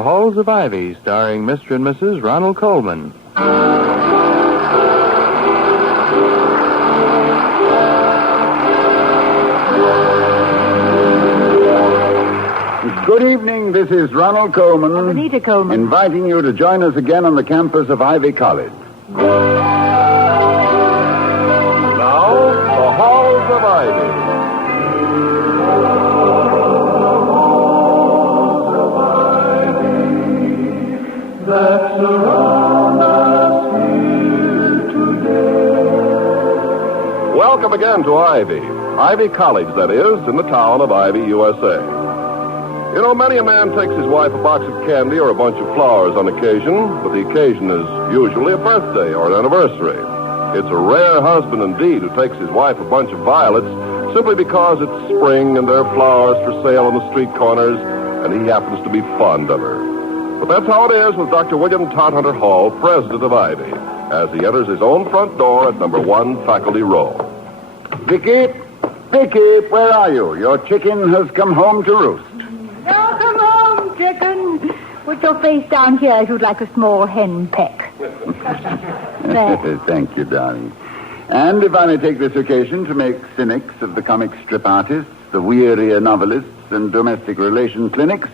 The Halls of Ivy, starring Mr. and Mrs. Ronald Colman. Good evening, this is Ronald Colman. Benita Hume. Inviting you to join us again on the campus of Ivy College. Now, the Halls of Ivy. That surround us here today. Welcome again to Ivy. Ivy College, that is, in the town of Ivy, USA. You know, many a man takes his wife a box of candy or a bunch of flowers on occasion, but the occasion is usually a birthday or an anniversary. It's a rare husband indeed who takes his wife a bunch of violets simply because it's spring and there are flowers for sale on the street corners, and he happens to be fond of her. But that's how it is with Dr. William Todhunter Hall, president of Ivy, as he enters his own front door at number 1 Faculty Row. Vicky, where are you? Your chicken has come home to roost. Now come home, chicken. Put your face down here if you'd like a small hen peck. There. Thank you, darling. And if I may take this occasion to make cynics of the comic strip artists, the wearier novelists, and domestic relation clinics,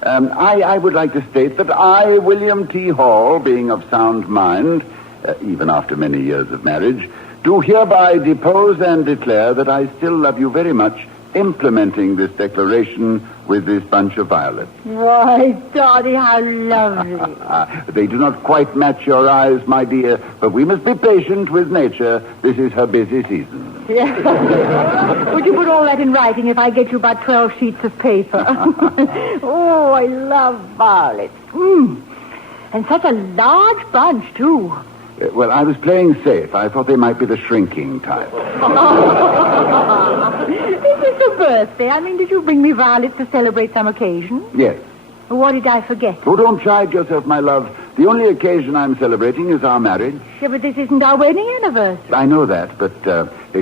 I would like to state that I, William T. Hall, being of sound mind, even after many years of marriage, do hereby depose and declare that I still love you very much, implementing this declaration with this bunch of violets. Why, Dottie, how lovely. They do not quite match your eyes, my dear, but we must be patient with nature. This is her busy season. Yeah. Would you put all that in writing if I get you about 12 sheets of paper? Oh, I love violets. And such a large bunch, too. Well, I was playing safe. I thought they might be the shrinking type. Is this a birthday? I mean, did you bring me violets to celebrate some occasion? Yes. What did I forget? Oh, don't chide yourself, my love. The only occasion I'm celebrating is our marriage. Yeah, but this isn't our wedding anniversary. I know that, but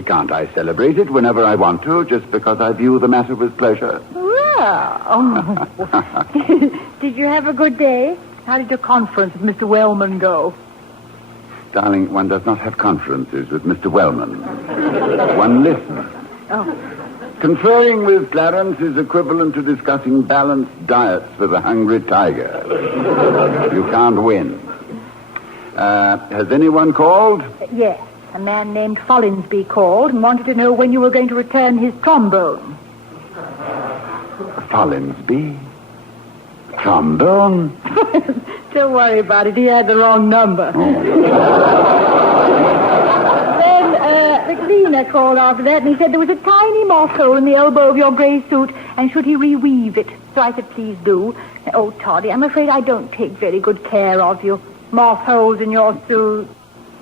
can't I celebrate it whenever I want to, just because I view the matter with pleasure? Well, did you have a good day? How did your conference with Mr. Wellman go? Darling, one does not have conferences with Mr. Wellman. One listens. Oh. Conferring with Clarence is equivalent to discussing balanced diets for the hungry tiger. You can't win. Has anyone called? Yes. A man named Follinsby called and wanted to know when you were going to return his trombone. Follinsby? Trombone? Don't worry about it. He had the wrong number. Oh. Then the cleaner called after that, and he said there was a tiny moth hole in the elbow of your grey suit, and should he reweave it? So I said, please do. Oh, Toddy, I'm afraid I don't take very good care of you. Moth holes in your suit.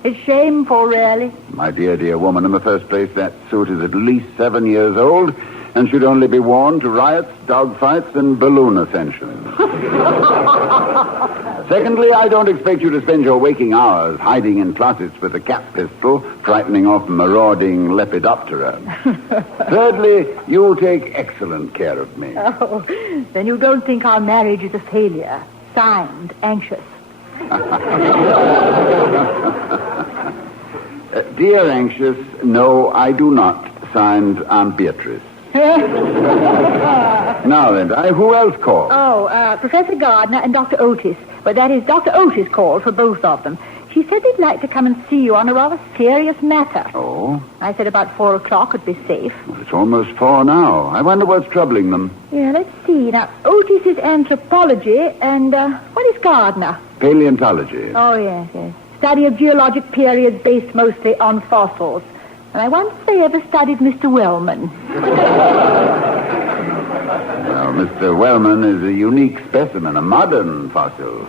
It's shameful, really. My dear woman, in the first place, that suit is at least 7 years old and should only be worn to riots, dogfights, and balloon ascensions. Secondly, I don't expect you to spend your waking hours hiding in closets with a cap pistol, frightening off marauding Lepidoptera. Thirdly, you take excellent care of me. Oh, then you don't think our marriage is a failure. Signed, Anxious. Dear Anxious, no, I do not. Signed, Aunt Beatrice. Now then, who else called? Oh, Professor Gardner and Dr. Otis. But that is, Dr. Otis called for both of them. She said they'd like to come and see you on a rather serious matter. Oh? I said about 4 o'clock would be safe. Well, it's almost 4 now. I wonder what's troubling them. Yeah, let's see. Now, Otis is anthropology, and what is Gardner? Paleontology. Oh, yes. Study of geologic periods based mostly on fossils. And I wonder if they ever studied Mr. Wellman. Well, Mr. Wellman is a unique specimen, a modern fossil.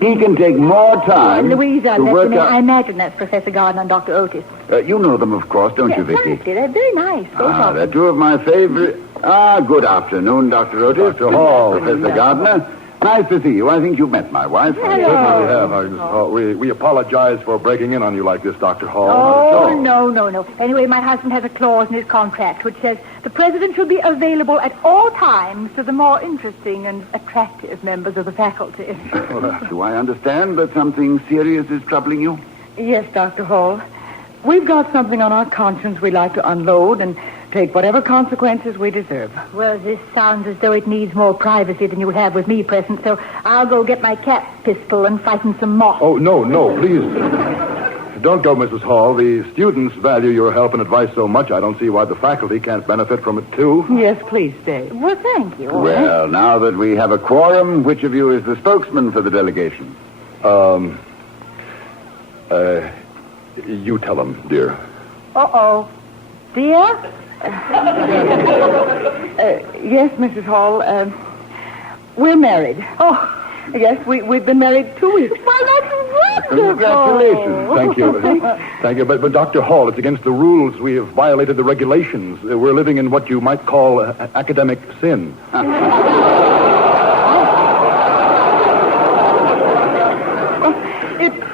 He can take more time Louisa, to work out... I imagine that's Professor Gardner and Dr. Otis. You know them, of course, don't you, Vicky? Nicely. They're very nice, both of them. They're two of my favorite... good afternoon, Dr. Otis. Dr. Hall. Professor Gardner. Nice to see you. I think you've met my wife. Certainly have, Mrs. Hall. We apologize for breaking in on you like this, Dr. Hall. Oh, no. Anyway, my husband has a clause in his contract which says the president shall be available at all times to the more interesting and attractive members of the faculty. Do I understand that something serious is troubling you? Yes, Dr. Hall. We've got something on our conscience we'd like to unload and take whatever consequences we deserve. Well, this sounds as though it needs more privacy than you have with me present, so I'll go get my cat pistol and frighten some moths. Oh, no, please. Don't go, Mrs. Hall. The students value your help and advice so much, I don't see why the faculty can't benefit from it, too. Yes, please stay. Well, thank you. Well, now that we have a quorum, which of you is the spokesman for the delegation? You tell them, dear. Uh-oh. Dear? Yes, Mrs. Hall. We're married. Oh, Yes, we've been married 2 weeks. well, that's wonderful. Congratulations. Thank you. Thank you. But Dr. Hall, it's against the rules. We have violated the regulations. We're living in what you might call academic sin.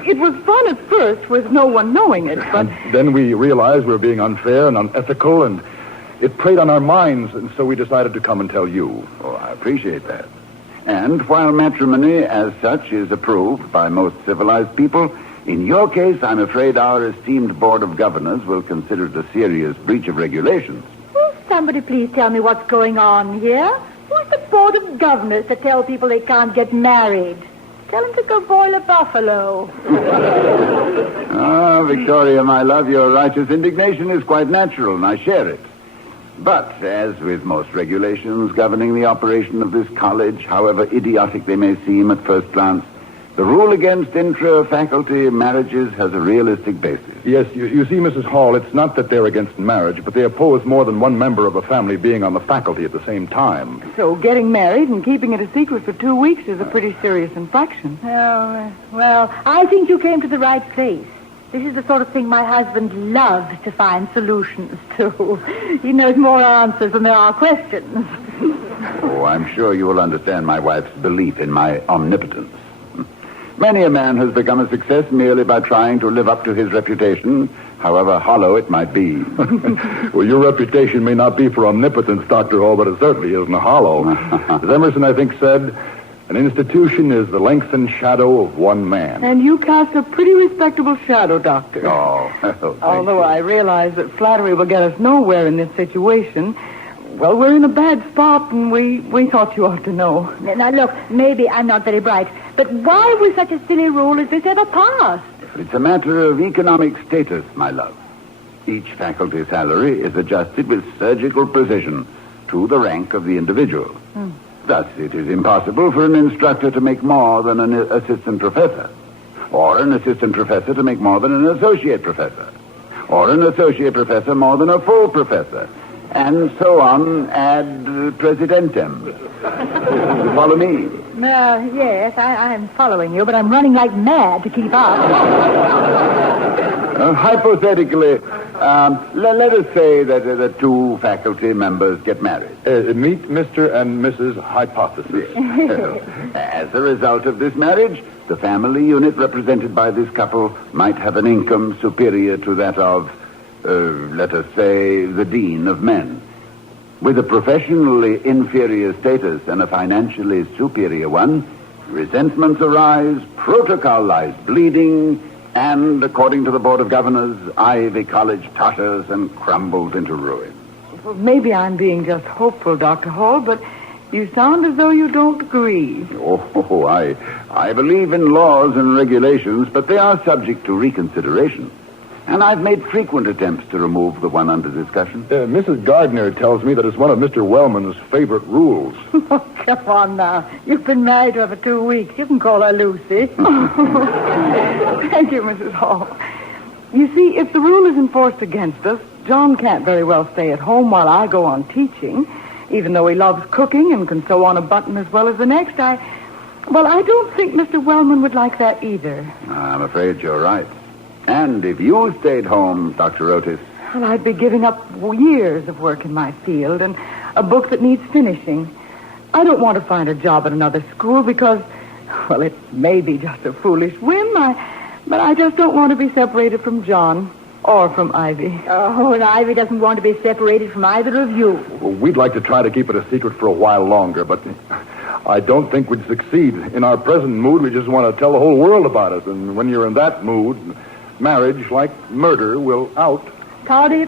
It was fun at first with no one knowing it, but... And then we realized we were being unfair and unethical, and it preyed on our minds, and so we decided to come and tell you. Oh, I appreciate that. And while matrimony as such is approved by most civilized people, in your case, I'm afraid our esteemed Board of Governors will consider it a serious breach of regulations. Will somebody please tell me what's going on here? Who's the Board of Governors to tell people they can't get married? Tell them to go boil a buffalo. Ah, Victoria, my love, your righteous indignation is quite natural, and I share it. But, as with most regulations governing the operation of this college, however idiotic they may seem at first glance, the rule against intra-faculty marriages has a realistic basis. Yes, you see, Mrs. Hall, it's not that they're against marriage, but they oppose more than one member of a family being on the faculty at the same time. So getting married and keeping it a secret for 2 weeks is a pretty serious infraction. Oh, well, I think you came to the right place. This is the sort of thing my husband loves to find solutions to. He knows more answers than there are questions. Oh, I'm sure you will understand my wife's belief in my omnipotence. Many a man has become a success merely by trying to live up to his reputation, however hollow it might be. Well, your reputation may not be for omnipotence, Dr. Hall, but it certainly isn't hollow. As Emerson, I think, said, an institution is the lengthened shadow of one man. And you cast a pretty respectable shadow, Doctor. Oh, thank Although you. I realize that flattery will get us nowhere in this situation. Well, we're in a bad spot, and we thought you ought to know. Now, look, maybe I'm not very bright, but why was such a silly rule as this ever passed? It's a matter of economic status, my love. Each faculty salary is adjusted with surgical precision to the rank of the individual. Thus, it is impossible for an instructor to make more than an assistant professor, or an assistant professor to make more than an associate professor, or an associate professor more than a full professor, and so on ad presidentem. You follow me? Yes, I'm following you, but I'm running like mad to keep up. Hypothetically, let us say that the two faculty members get married. Meet Mr. and Mrs. Hypothesis. As a result of this marriage, the family unit represented by this couple might have an income superior to that of, let us say, the dean of men. With a professionally inferior status and a financially superior one, resentments arise, protocol lies bleeding, and, according to the Board of Governors, Ivy College totters and crumbles into ruin. Well, maybe I'm being just hopeful, Dr. Hall, but you sound as though you don't agree. Oh, I believe in laws and regulations, but they are subject to reconsideration. And I've made frequent attempts to remove the one under discussion. Mrs. Gardner tells me that it's one of Mr. Wellman's favorite rules. Oh, come on now. You've been married to her for 2 weeks. You can call her Lucy. Thank you, Mrs. Hall. You see, if the rule is enforced against us, John can't very well stay at home while I go on teaching, even though he loves cooking and can sew on a button as well as the next. I don't think Mr. Wellman would like that either. I'm afraid you're right. And if you stayed home, Dr. Otis... Well, I'd be giving up years of work in my field and a book that needs finishing. I don't want to find a job at another school because, well, it may be just a foolish whim, but I just don't want to be separated from John or from Ivy. Oh, and Ivy doesn't want to be separated from either of you. Well, we'd like to try to keep it a secret for a while longer, but I don't think we'd succeed. In our present mood, we just want to tell the whole world about it. And when you're in that mood, marriage, like murder, will out. Toddy,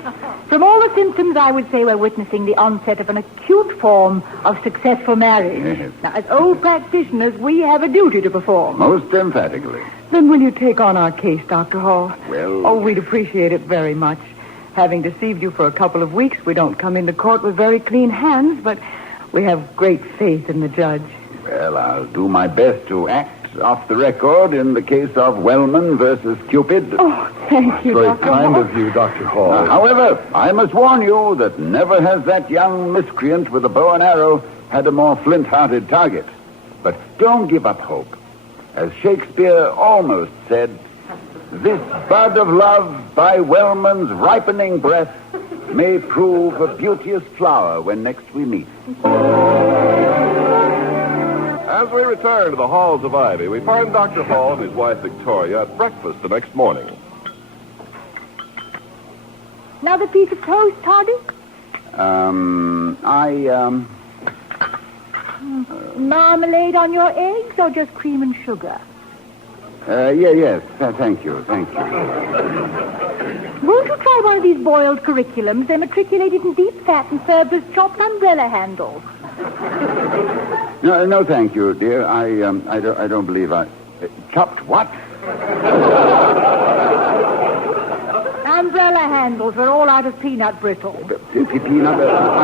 from all the symptoms, I would say we're witnessing the onset of an acute form of successful marriage. Yes. Now, as old practitioners, we have a duty to perform. Most emphatically. Then will you take on our case, Dr. Hall? Well... Oh, we'd appreciate it very much. Having deceived you for a couple of weeks, we don't come into court with very clean hands, but we have great faith in the judge. Well, I'll do my best to act off the record in the case of Wellman versus Cupid. Oh, thank you, Very Dr. kind Hall. of you, Dr. Hall. However, I must warn you that never has that young miscreant with a bow and arrow had a more flint-hearted target. But don't give up hope. As Shakespeare almost said, this bud of love by Wellman's ripening breath may prove a beauteous flower when next we meet. As we return to the halls of Ivy, we find Dr. Hall and his wife Victoria at breakfast the next morning. Another piece of toast, Toddy? Marmalade on your eggs or just cream and sugar? Yes. Thank you. Won't you try one of these boiled curriculums? They're matriculated in deep fat and served as chopped umbrella handles. No, thank you, dear. I don't believe I... chopped what? Umbrella handles. We're all out of peanut brittle. Peanut...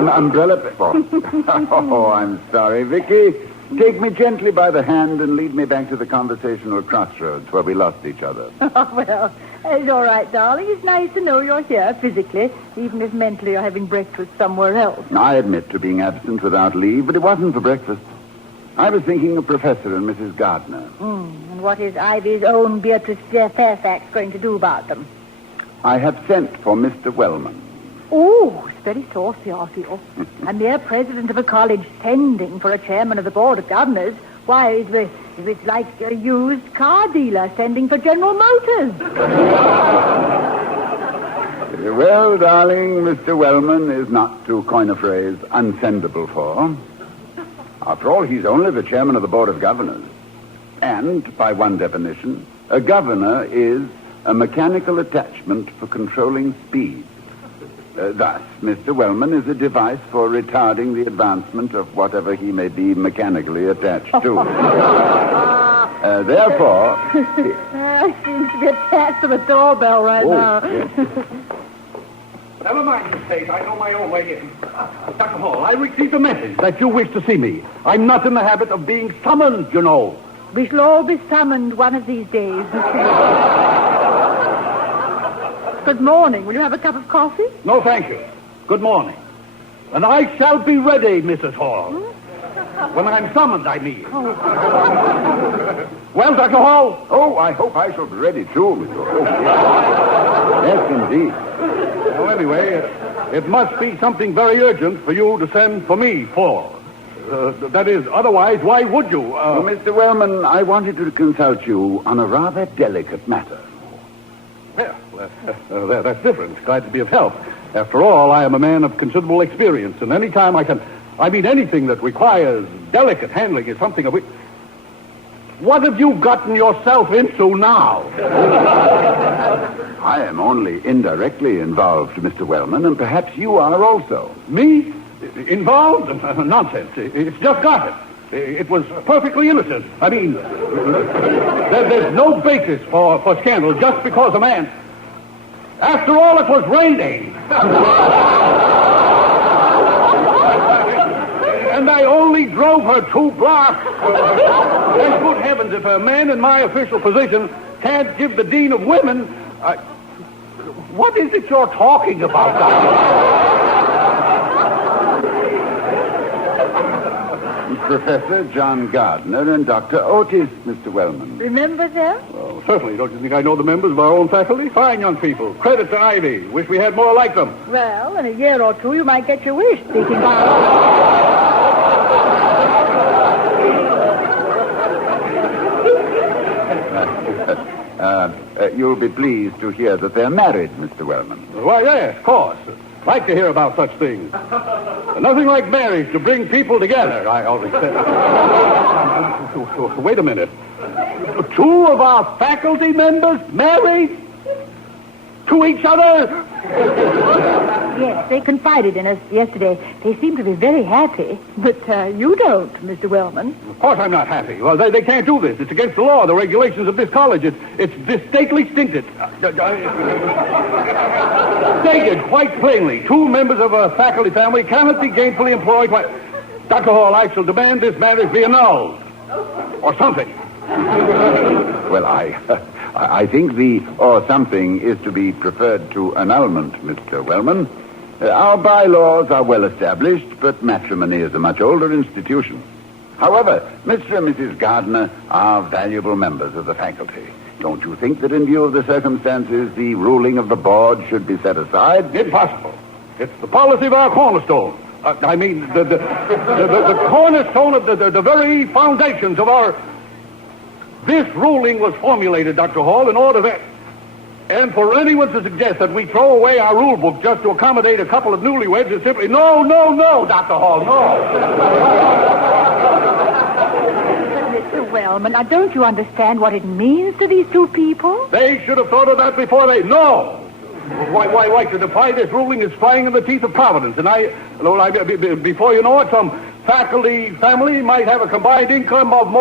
umbrella... Oh, I'm sorry, Vicky. Take me gently by the hand and lead me back to the conversational crossroads where we lost each other. Oh, well, it's all right, darling. It's nice to know you're here physically, even if mentally you're having breakfast somewhere else. I admit to being absent without leave, but it wasn't for breakfast. I was thinking of Professor and Mrs. Gardner. And what is Ivy's own Beatrice Fairfax going to do about them? I have sent for Mr. Wellman. Oh, it's very saucy, I feel. A mere president of a college sending for a chairman of the board of governors. Why, it's like a used car dealer sending for General Motors. Well, darling, Mr. Wellman is not, to coin a phrase, unsendable for. After all, he's only the chairman of the board of governors. And, by one definition, a governor is a mechanical attachment for controlling speed. Thus, Mr. Wellman is a device for retarding the advancement of whatever he may be mechanically attached to. Therefore... Seems to be attached to the doorbell right now. Yes. Never mind the state. I know my own way in. Dr. Hall, I received a message that you wish to see me. I'm not in the habit of being summoned, you know. We shall all be summoned one of these days. Good morning. Will you have a cup of coffee? No, thank you. Good morning. And I shall be ready, Mrs. Hall. When I'm summoned, I mean. Well, Dr. Hall? Oh, I hope I shall be ready, too, Mr. Hall. Yes, indeed. Well, anyway, it must be something very urgent for you to send for me for. That is, otherwise, why would you? Well, Mr. Wellman, I wanted to consult you on a rather delicate matter. Well, that's different. Glad to be of help. After all, I am a man of considerable experience, and any time anything that requires delicate handling is something of which... What have you gotten yourself into now? I am only indirectly involved, Mr. Wellman, and perhaps you are also. Me? Involved? Nonsense. It's just gossip. It was perfectly innocent. I mean, there's no basis for scandal just because a man... After all, it was raining. And I only drove her 2 blocks. And good heavens, if a man in my official position can't give the dean of women... What is it you're talking about, Doctor? Professor John Gardner and Dr. Otis, Mr. Wellman. Remember them? Well, certainly. Don't you think I know the members of our own faculty? Fine young people. Credit to Ivy. Wish we had more like them. Well, in a year or two, you might get your wish, speaking by... You'll be pleased to hear that they're married, Mr. Wellman. Well, yes, of course. Like to hear about such things. Nothing like marriage to bring people together, I always say. Wait a minute. 2 of our faculty members married to each other? Yes, they confided in us yesterday. They seem to be very happy, but you don't, Mr. Wellman. Of course I'm not happy. Well, they can't do this. It's against the law, the regulations of this college. It's distinctly stated. Stated quite plainly. 2 members of a faculty family cannot be gainfully employed. Dr. Hall, I shall demand this marriage be annulled. Or something. Well, I think the or something is to be preferred to annulment, Mr. Wellman. Our bylaws are well established, but matrimony is a much older institution. However, Mr. and Mrs. Gardner are valuable members of the faculty. Don't you think that in view of the circumstances, the ruling of the board should be set aside? Impossible. It's the policy of our cornerstone. The cornerstone of the very foundations of our... This ruling was formulated, Dr. Hall, in order that... And for anyone to suggest that we throw away our rule book just to accommodate a couple of newlyweds is simply... No, Dr. Hall, no. Mr. Wellman, now don't you understand what it means to these 2 people? They should have thought of that before they... No! Why, to defy this ruling is flying in the teeth of Providence. And before you know it, some faculty family might have a combined income of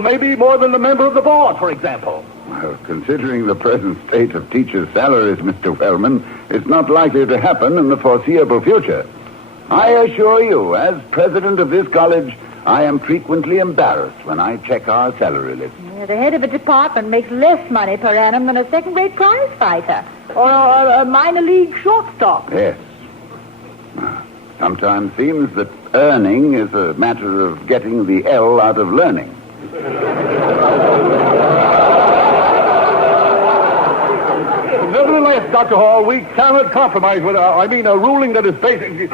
maybe more than the member of the board, for example. Well, considering the present state of teachers' salaries, Mr. Wellman, it's not likely to happen in the foreseeable future. I assure you, as president of this college, I am frequently embarrassed when I check our salary list. Yeah, the head of a department makes less money per annum than a second-rate prize fighter or a minor league shortstop. Yes. Sometimes seems that earning is a matter of getting the L out of learning. Nevertheless, Dr. Hall, we cannot compromise with a ruling that is basically...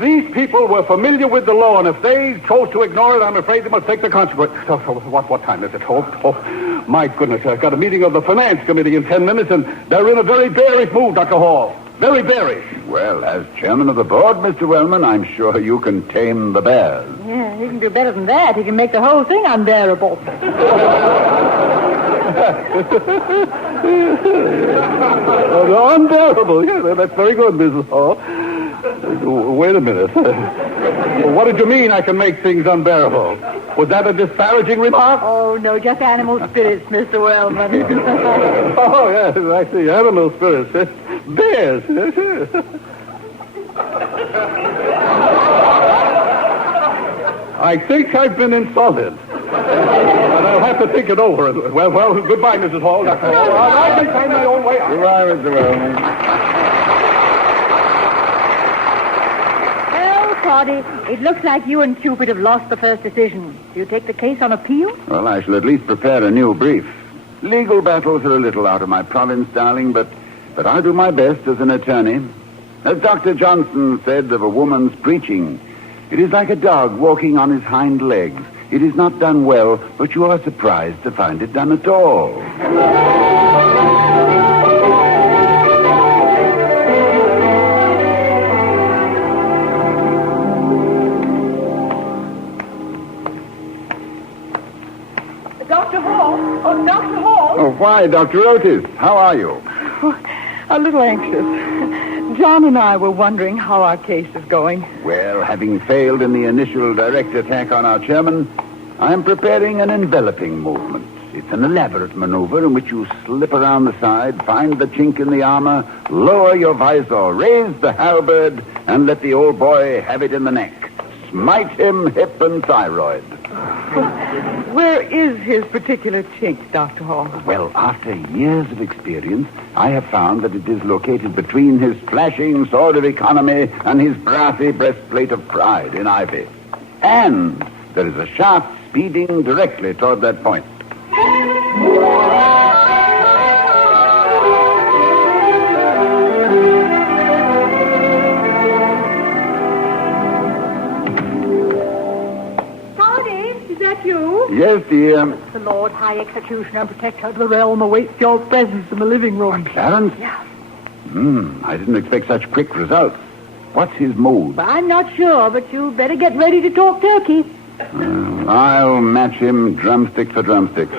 These people were familiar with the law, and if they chose to ignore it, I'm afraid they must take the consequence. What time is it? Oh, my goodness, I've got a meeting of the Finance Committee in 10 minutes, and they're in a very bearish mood, Dr. Hall. Very bearish. Well, as chairman of the board, Mr. Wellman, I'm sure you can tame the bears. Yeah, he can do better than that. He can make the whole thing unbearable. Unbearable. Yeah, that's very good, Mrs. Hall. Wait a minute. What did you mean I can make things unbearable? Was that a disparaging remark? Oh, no, just animal spirits, Mr. Wellman. Oh, yes, I see. Animal spirits. Bears. I think I've been insulted. And I'll have to think it over. Well, goodbye, Mrs. Hall. I can find my own way out. Goodbye, Mr. Wellman. Toddy, it looks like you and Cupid have lost the first decision. Do you take the case on appeal? Well, I shall at least prepare a new brief. Legal battles are a little out of my province, darling, but I'll do my best as an attorney. As Dr. Johnson said of a woman's preaching, it is like a dog walking on his hind legs. It is not done well, but you are surprised to find it done at all. Dr. Hall? Oh, Dr. Hall? Oh, why, Dr. Otis? How are you? A little anxious. John and I were wondering how our case is going. Well, having failed in the initial direct attack on our chairman, I am preparing an enveloping movement. It's an elaborate maneuver in which you slip around the side, find the chink in the armor, lower your visor, raise the halberd, and let the old boy have it in the neck. Smite him hip and thyroid. Where is his particular chink, Dr. Hall? Well, after years of experience, I have found that it is located between his flashing sword of economy and his brassy breastplate of pride in ivy. And there is a shaft speeding directly toward that point. Yes, dear. The Lord High Executioner and Protector of the Realm awaits your presence in the living room. Clarence? Yeah. I didn't expect such quick results. What's his mood? Well, I'm not sure, but you better get ready to talk turkey. I'll match him drumstick for drumstick.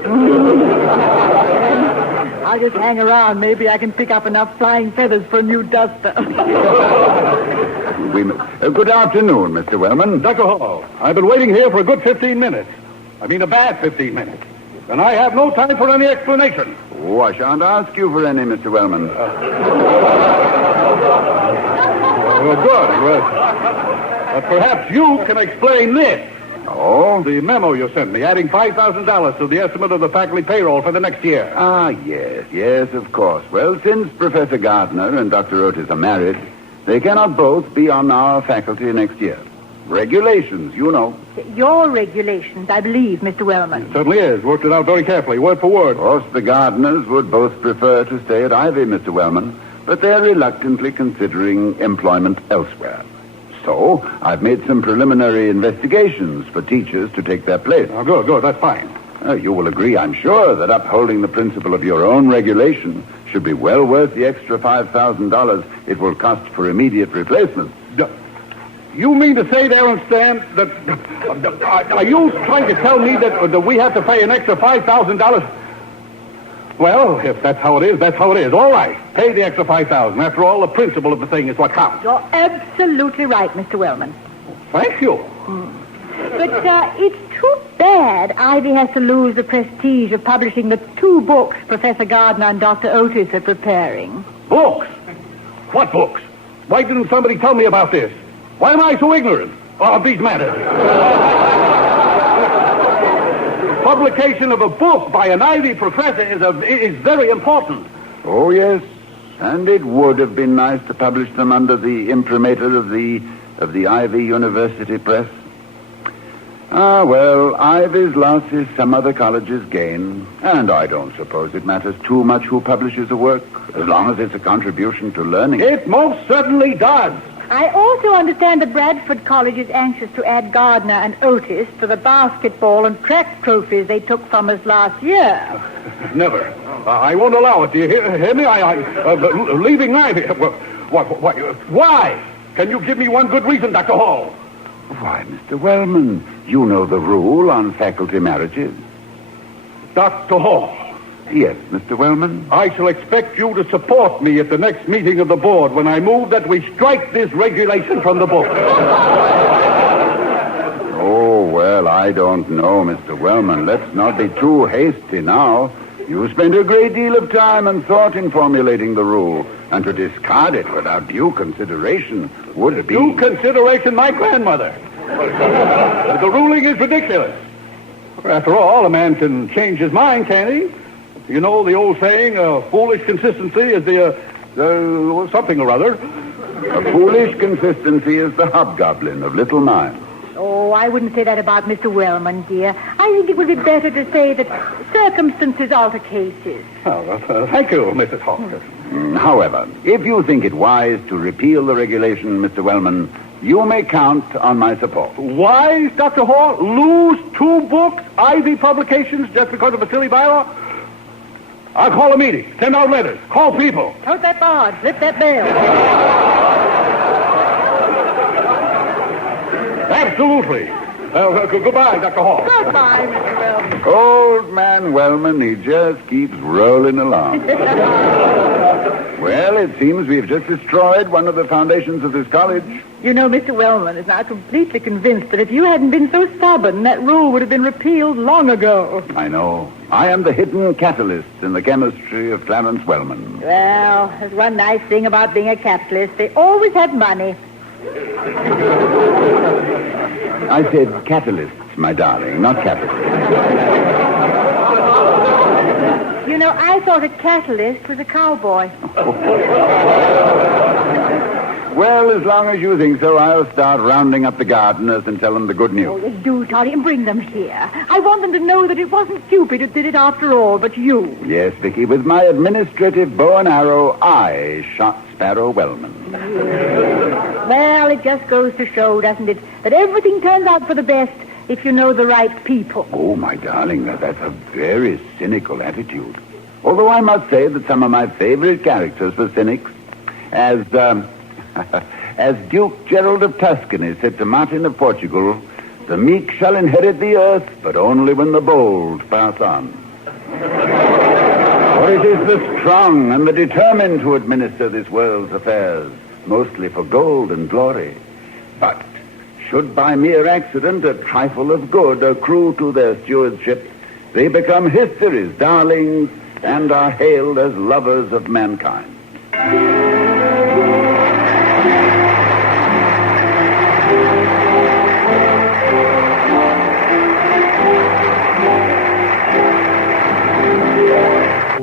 I'll just hang around. Maybe I can pick up enough flying feathers for a new duster. Good afternoon, Mr. Wellman. Dr. Hall, I've been waiting here for a good 15 minutes. I mean a bad 15 minutes. And I have no time for any explanation. Oh, I shan't ask you for any, Mr. Wellman. Well, good. But perhaps you can explain this. Oh? The memo you sent me, adding $5,000 to the estimate of the faculty payroll for the next year. Ah, yes, of course. Well, since Professor Gardner and Dr. Otis are married, they cannot both be on our faculty next year. Regulations, you know. Your regulations, I believe, Mr. Wellman. It certainly is. Worked it out very carefully, word for word. Of course, the Gardners would both prefer to stay at Ivy, Mr. Wellman, but they're reluctantly considering employment elsewhere. So, I've made some preliminary investigations for teachers to take their place. Oh, good, that's fine. You will agree, I'm sure, that upholding the principle of your own regulation should be well worth the extra $5,000 it will cost for immediate replacement. You mean to say, Darren Stan, that... are you trying to tell me that we have to pay an extra $5,000? Well, if that's how it is, that's how it is. All right, pay the extra $5,000. After all, the principle of the thing is what counts. You're absolutely right, Mr. Wellman. Thank you. But it's too bad Ivy has to lose the prestige of publishing the 2 books Professor Gardner and Dr. Otis are preparing. Books? What books? Why didn't somebody tell me about this? Why am I so ignorant of these matters? Publication of a book by an Ivy professor is very important. Oh, yes, and it would have been nice to publish them under the imprimatur of the Ivy University Press. Ah, well, Ivy's loss is some other college's gain, and I don't suppose it matters too much who publishes a work, as long as it's a contribution to learning. It most certainly does. I also understand that Bradford College is anxious to add Gardner and Otis to the basketball and track trophies they took from us last year. Never. I won't allow it. Do you hear me? Leaving Ivy. Why? Can you give me one good reason, Dr. Hall? Why, Mr. Wellman, you know the rule on faculty marriages. Dr. Hall. Yes, Mr. Wellman? I shall expect you to support me at the next meeting of the board when I move that we strike this regulation from the book. Oh, well, I don't know, Mr. Wellman. Let's not be too hasty now. You spent a great deal of time and thought in formulating the rule, and to discard it without due consideration would be... Due consideration, my grandmother. The ruling is ridiculous. After all, a man can change his mind, can't he? You know the old saying, foolish consistency is the something or other. A foolish consistency is the hobgoblin of little minds. Oh, I wouldn't say that about Mr. Wellman, dear. I think it would be better to say that circumstances alter cases. Oh, thank you, Mrs. Hall. However, if you think it wise to repeal the regulation, Mr. Wellman, you may count on my support. Wise, Dr. Hall? Lose 2 books, Ivy publications, just because of a silly bylaw? I'll call a meeting, send out letters, call people. Tote that barge, lift that bell. Absolutely. Goodbye, Dr. Hall. Goodbye, Mr. Wellman. Old man Wellman, he just keeps rolling along. Well, it seems we've just destroyed one of the foundations of this college. You know, Mr. Wellman is now completely convinced that if you hadn't been so stubborn, that rule would have been repealed long ago. I know. I am the hidden catalyst in the chemistry of Clarence Wellman. Well, there's one nice thing about being a capitalist. They always have money. I said catalysts, my darling, not capitalists. You know, I thought a catalyst was a cowboy. Well, as long as you think so, I'll start rounding up the gardeners and tell them the good news. Oh, yes, do, Toddy, and bring them here. I want them to know that it wasn't Cupid who did it after all, but you. Yes, Vicky, with my administrative bow and arrow, I shot Sparrow Wellman. Well, it just goes to show, doesn't it, that everything turns out for the best if you know the right people. Oh, my darling, that's a very cynical attitude. Although I must say that some of my favorite characters were cynics, as Duke Gerald of Tuscany said to Martin of Portugal, "The meek shall inherit the earth, but only when the bold pass on." For it is the strong and the determined who administer this world's affairs, mostly for gold and glory. But should by mere accident a trifle of good accrue to their stewardship, they become history's darlings and are hailed as lovers of mankind.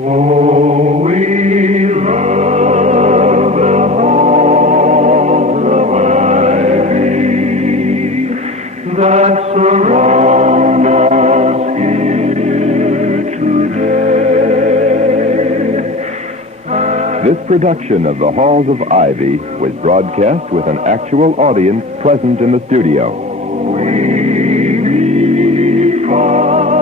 Oh, we love the halls of ivy that surround us here today. This production of The Halls of Ivy was broadcast with an actual audience present in the studio. We meet for